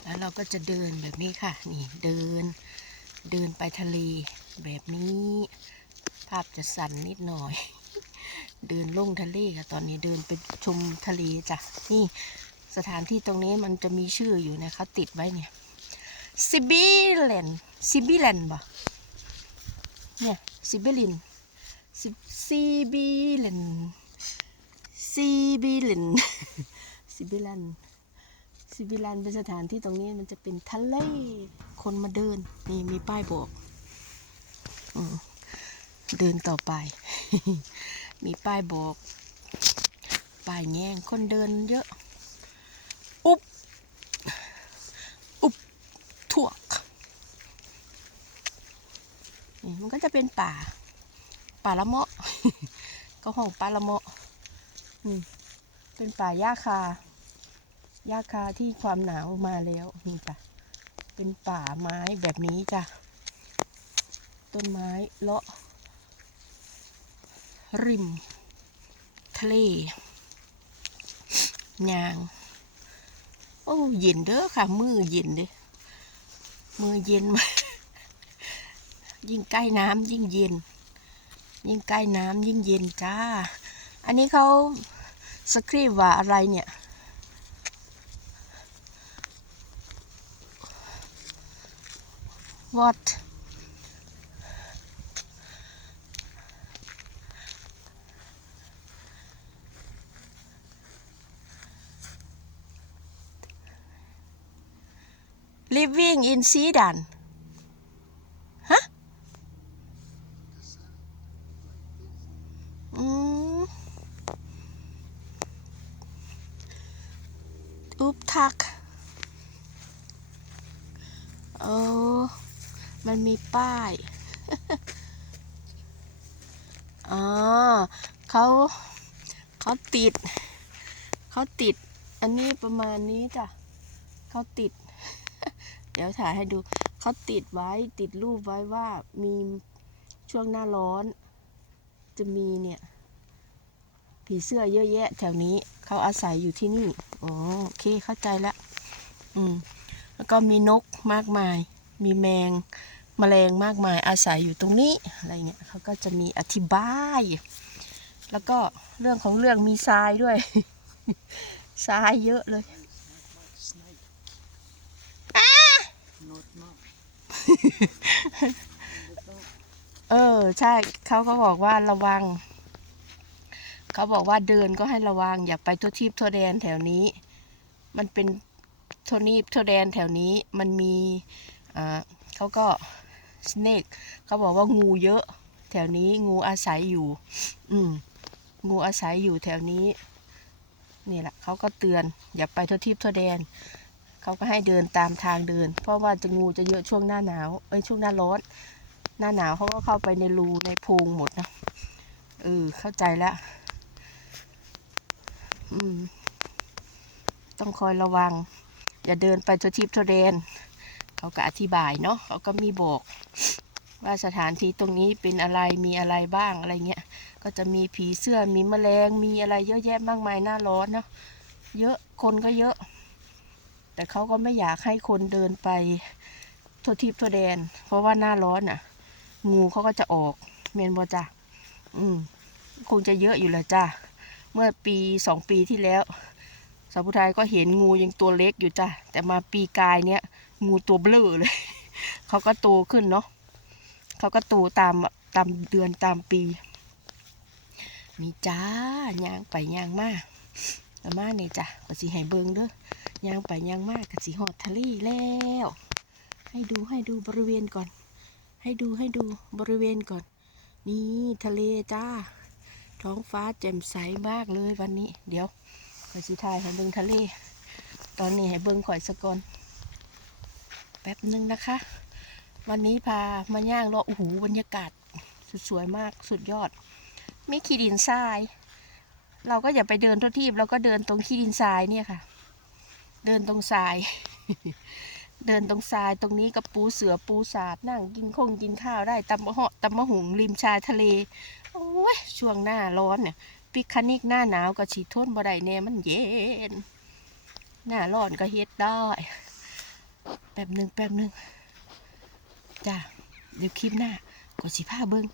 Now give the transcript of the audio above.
แล้วเราก็จะเดินแบบนี้ค่ะ นี่เดิน เดินไปทะเลแบบนี้ ภาพจะสั่นนิดหน่อย เดินลงทะเลค่ะ ตอนนี้เดินไปชมทะเลจ้ะ นี่สถานที่ตรงนี้มันจะมีชื่ออยู่นะเขาติดไว้เนี่ยซิบิเลนซิบิเลนบ่เนี่ยซิบิลินซิบิเลนซิบิเลนซิบิลัน ซิบิลันเป็นสถานที่ตรงนี้มันจะเป็นทะเลคนมาเดิน นี่มีป้ายบอกอเดินต่อไป มีป้ายบอก ป้ายแง่งคนเดินเยอะ อุ๊บอุ๊บถ่วกมันก็จะเป็นป่า ป่าละเมาะ ก็ห้องป่าละเมาะเป็นป่าหญ้าคา หญ้าคาที่ความหนาวมาแล้วนี่จ้ะเป็นป่าไม้แบบนี้จ้ะต้นไม้เลาะ ริม ทะเลยาง โอ้เย็นเด้อค่ะ มือเย็นเด้มือเย็นยิ่งใกล้น้ำยิ่งเย็น ยิ่งใกล้น้ำยิ่งเย็นจ้า อันนี้เขาสคริปต์ว่าอะไรเนี่ย what 'living in Sweden ฮะ อืมอุปทักโอ้ มันมีป้าย อ๋อเขาเขาติด เขาติด อันนี้ประมาณนี้จ้ะเขาติด เดี๋ยวถ่ายให้ดู เขาติดไว้ติดรูปไว้ว่ามีช่วงหน้าร้อน จะมีเนี่ย ผีเสื้อเยอะแยะ แถวนี้ เขาอาศัยอยู่ที่นี่ โอเคเข้าใจละ อืม แล้วก็มีนกมากมาย มีแมงมแมลงมากมายอาศัยอยู่ตรงนี้อะไรเงี้ยเขาก็จะมีอธิบาย แล้วก็เรื่องของเรื่องมีทรายด้วยทรายเยอะเลยเออใช่เขาก็บอกว่าระวัง เขาบอกว่าเดินก็ให้ระวัง อย่าไปทั่วทิพทั่วแดนแถวนี้ มันเป็นทั่วนีบทั่วแดนแถวนี้มันมี เขาก็สเนกเขาบอกว่างูเยอะ แถวนี้งูอาศัยอยู่ อืมงูอาศัยอยู่แถวนี้นี่แหละเขาก็เตือนอย่าไปทั่วทิพย์ทั่วแดนเขาก็ให้เดินตามทางเดิน เพราะว่าจะงูจะเยอะช่วงหน้าหนาวเอ้ยช่วงหน้าร้อนหน้าหนาวเขาก็เข้าไปในรูในโพรงหมดนะเออเข้าใจแล้วอืมต้องคอยระวัง อย่าเดินไปทั่วทิพย์ทั่วแดน เขาก็อธิบายเนาะเขาก็มีบอก ว่าสถานที่ตรงนี้เป็นอะไรมีอะไรบ้างอะไรเงี้ยก็จะมีผีเสื้อมีแมลงมีอะไรเยอะแยะมากมายหน้าร้อนเนาะเยอะคนก็เยอะ แต่เขาก็ไม่อยากให้คนเดินไปทั่วทิพย์ทั่วแดน เพราะว่าหน้าร้อนอะ งูเขาก็จะออกเมนบอจ้ะอืมคงจะเยอะอยู่แหละจ้ะเมื่อปีสองปีที่แล้วสาวผู้ไทยก็เห็นงูยังตัวเล็กอยู่จ้ะแต่มาปีกายเนี้ย งูตัวเบลอเลย เขาก็โตขึ้นเนาะเขาก็โตตามตามเดือนตามปีมีจ้าย่างไปย่างมาแล้วมาเนี่ยจ้ะก็สิให้เบิงเด้อย่างไปย่างมากก็สิหอดทะเลแล้ว ให้ดูให้ดูบริเวณก่อน ให้ดูให้ดูบริเวณก่อน นี่ทะเลจ้า ท้องฟ้าแจ่มใสมากเลยวันนี้ เดี๋ยวข่อยสิถ่ายให้เบิงทะเล ตอนนี้ให้เบิงข่อยสะก่อน แป๊บหนึ่งนะคะ วันนี้พามาย่างรอโอ้โหบรรยากาศสวยมากสุดยอด ไม่ขี้ดินทราย เราก็อย่าไปเดินทั่วทีบเราก็เดินตรงขี้ดินทรายเนี่ยค่ะ เดินตรงทราย เดินตรงทรายตรงนี้ก็ปูเสือปูสาดนั่งกินคงกินข้าวได้ตำมะเหาะตำมะหุงริมชายทะเลโอ้ยช่วงหน้าร้อนเนี่ยปิกนิกหน้าหนาวก็ฉีดทนบ่ได้แน่มันเย็น หน้าร้อนก็เฮ็ดได้ แป๊บหนึ่งแป๊บหนึ่งจ้าเดี๋ยวคลิปหน้าก็สิพาเบิ้ง